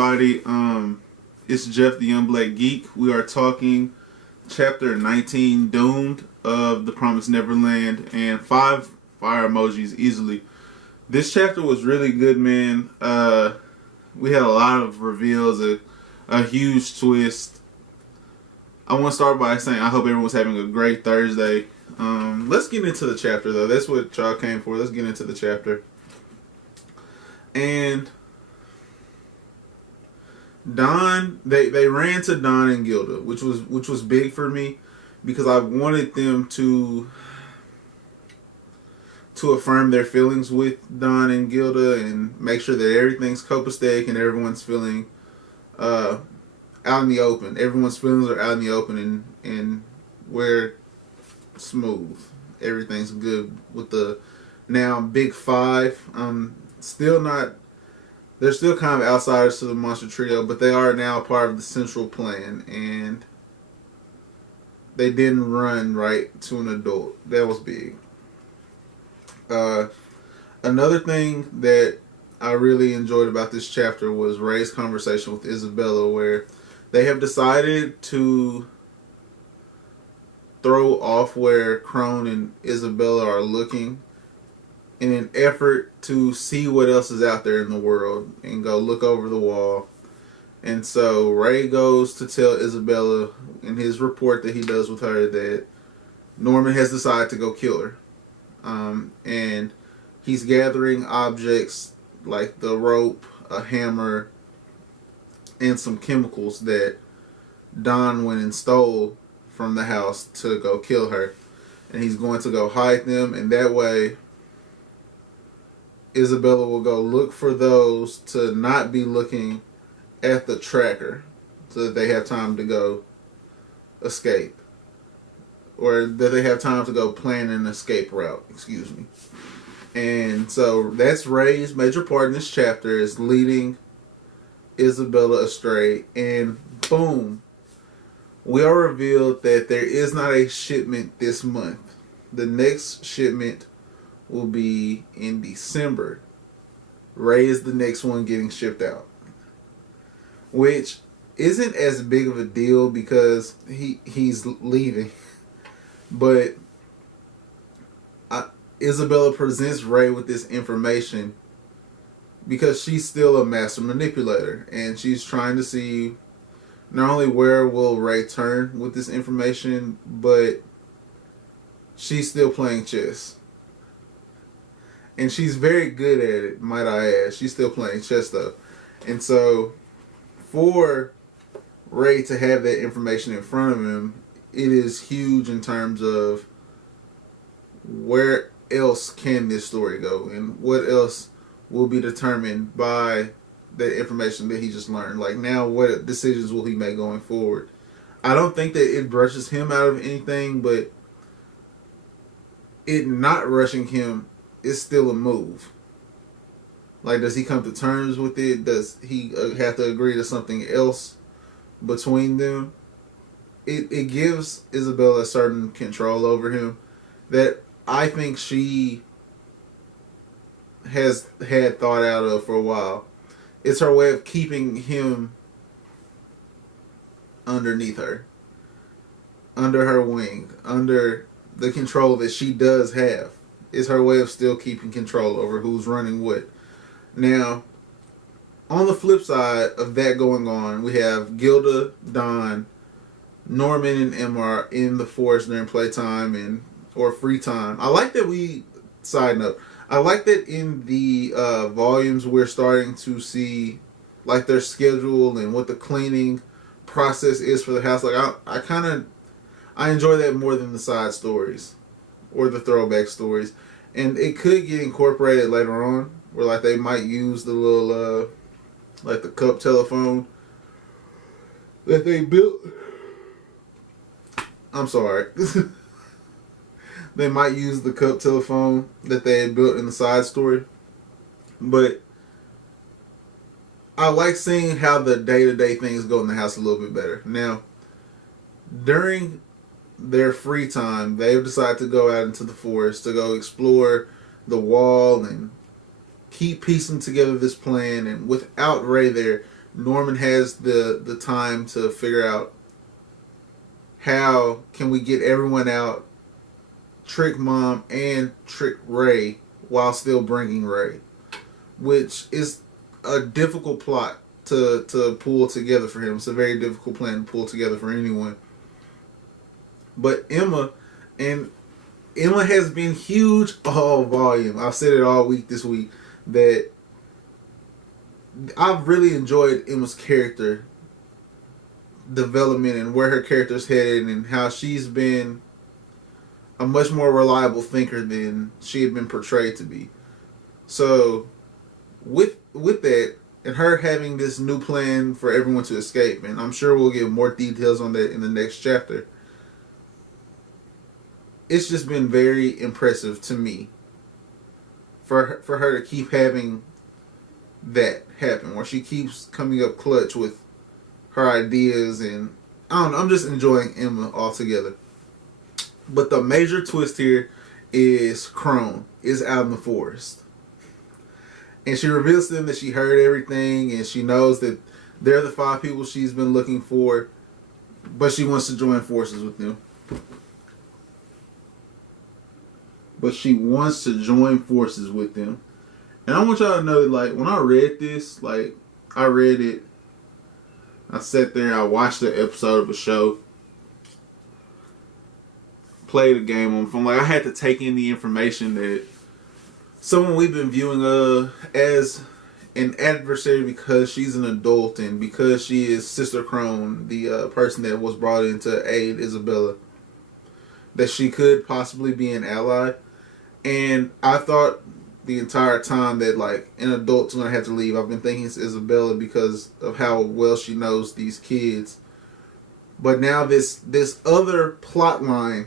everybody. It's Jeff the Young Black Geek. We are talking chapter 19, Doomed, of the Promised Neverland, and 5 fire emojis easily. This chapter was really good, man. We had a lot of reveals, a huge twist. I want to start by saying I hope everyone's having a great Thursday. Let's get into the chapter, though. That's what y'all came for. Let's get into the chapter. And Don, they ran to Don and Gilda, which was big for me because I wanted them to affirm their feelings with Don and Gilda and make sure that everything's copacetic and everyone's feeling out in the open. Everyone's feelings are out in the open and we're smooth. Everything's good with the now big 5. Still not. They're still kind of outsiders to the Monster Trio, but they are now part of the central plan, and they didn't run right to an adult. That was big. Another thing that I really enjoyed about this chapter was Ray's conversation with Isabella, where they have decided to throw off where Krone and Isabella are looking in an effort to see what else is out there in the world and go look over the wall. And so Ray goes to tell Isabella in his report that he does with her that Norman has decided to go kill her. And he's gathering objects like the rope, a hammer, and some chemicals that Don went and stole from the house to go kill her. And he's going to go hide them, and that way Isabella will go look for those to not be looking at the tracker so that they have time to go escape. Or that they have time to go plan an escape route, excuse me. And so that's Ray's major part in this chapter, is leading Isabella astray. And boom, we are revealed that there is not a shipment this month. The next shipment will be in December. Ray is the next one getting shipped out, which isn't as big of a deal because he's leaving. But Isabella presents Ray with this information because she's still a master manipulator, and she's trying to see not only where will Ray turn with this information, but she's still playing chess. And she's very good at it, might I add. She's still playing chess, though. And so, for Ray to have that information in front of him, it is huge in terms of where else can this story go and what else will be determined by the information that he just learned. Like, now, what decisions will he make going forward? I don't think that it brushes him out of anything, but it not rushing him is still a move. Like, does he come to terms with it? Does he have to agree to something else between them? It gives Isabella a certain control over him that I think she has had thought out of for a while. It's her way of keeping him underneath her, under her wing, under the control that she does have. Is her way of still keeping control over who's running what. Now, on the flip side of that going on, we have Gilda, Don, Norman, and Emma are in the forest during playtime or free time. I like that side note, I like that in the volumes we're starting to see like their schedule and what the cleaning process is for the house. Like, I enjoy that more than the side stories or the throwback stories. And it could get incorporated later on, where like they might use the little like the cup telephone that they built. I'm sorry. They might use the cup telephone that they had built in the side story. But I like seeing how the day-to-day things go in the house a little bit better. Now, during their free time, they've decided to go out into the forest to go explore the wall and keep piecing together this plan. And without Ray there, Norman has the time to figure out how can we get everyone out, trick Mom and trick Ray while still bringing Ray, which is a difficult plot to pull together for him. It's a very difficult plan to pull together for anyone. But Emma has been huge all volume. I've said it all week this week that I've really enjoyed Emma's character development and where her character's headed and how she's been a much more reliable thinker than she had been portrayed to be. So with that and her having this new plan for everyone to escape, and I'm sure we'll get more details on that in the next chapter, it's just been very impressive to me for her to keep having that happen, where she keeps coming up clutch with her ideas, and I don't know, I'm just enjoying Emma altogether. But the major twist here is Krone is out in the forest. And she reveals to them that she heard everything, and she knows that they're the 5 people she's been looking for, but she wants to join forces with them. And I want y'all to know that, like, when I read this, like, I read it, I sat there, I watched the episode of a show, played a game on phone. Like, I had to take in the information that someone we've been viewing as an adversary because she's an adult and because she is Sister Krone, the person that was brought in to aid Isabella, that she could possibly be an ally. And I thought the entire time that, like, an adult's going to have to leave. I've been thinking it's Isabella because of how well she knows these kids. But now this other plot line,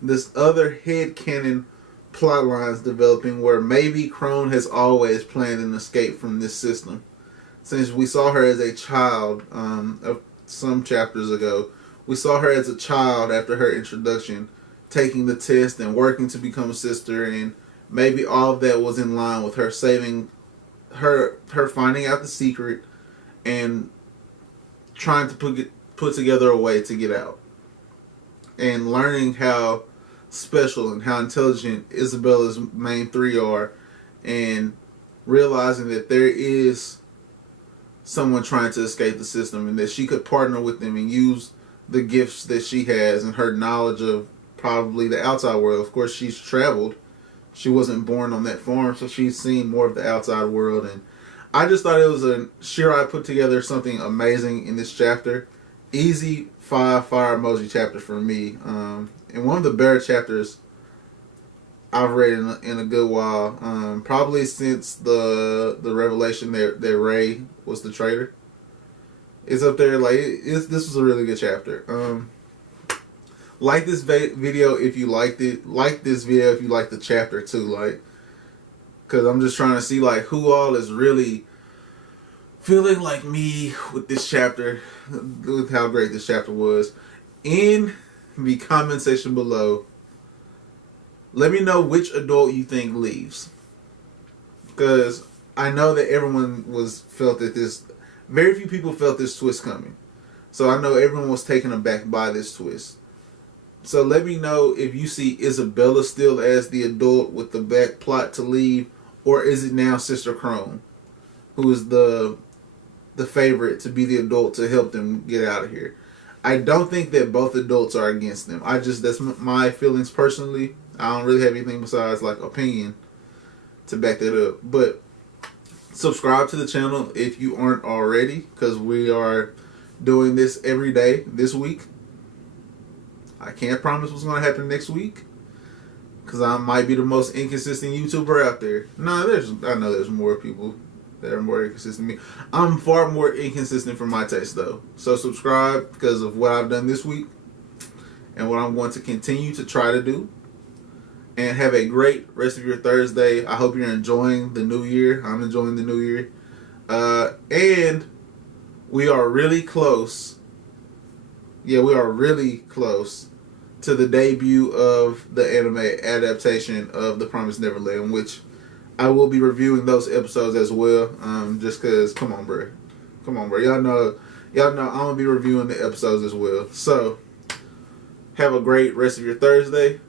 this other headcanon plot line is developing where maybe Krone has always planned an escape from this system. Since we saw her as a child of some chapters ago. We saw her as a child after her introduction, taking the test and working to become a sister, and maybe all of that was in line with her saving her finding out the secret and trying to put together a way to get out, and learning how special and how intelligent Isabella's main 3 are, and realizing that there is someone trying to escape the system and that she could partner with them and use the gifts that she has and her knowledge of probably the outside world. Of course, she's traveled. She wasn't born on that farm, so she's seen more of the outside world. And I just thought it was Shirai put together something amazing in this chapter. Easy 5 fire emoji chapter for me. And one of the better chapters I've read in a good while. Probably since the revelation that Ray was the traitor. It's up there. Like, this was a really good chapter. Like this video if you liked it. Like this video if you liked the chapter too. Like, because I'm just trying to see, like, who all is really feeling like me with this chapter, with how great this chapter was. In the comment section below, let me know which adult you think leaves. Because I know that everyone felt that this, very few people felt this twist coming. So I know everyone was taken aback by this twist. So let me know if you see Isabella still as the adult with the back plot to leave, or is it now Sister Krone, who is the favorite to be the adult to help them get out of here. I don't think that both adults are against them. That's my feelings personally. I don't really have anything besides, like, opinion to back that up. But subscribe to the channel if you aren't already, because we are doing this every day this week. I can't promise what's going to happen next week, because I might be the most inconsistent YouTuber out there. I know there's more people that are more inconsistent than me. I'm far more inconsistent for my taste, though. So subscribe because of what I've done this week and what I'm going to continue to try to do. And have a great rest of your Thursday. I hope you're enjoying the new year. I'm enjoying the new year. And we are really close. Yeah, we are really close to the debut of the anime adaptation of The Promised Neverland, which I will be reviewing those episodes as well. Just cause, come on, bro. Y'all know I'm gonna be reviewing the episodes as well. So, have a great rest of your Thursday.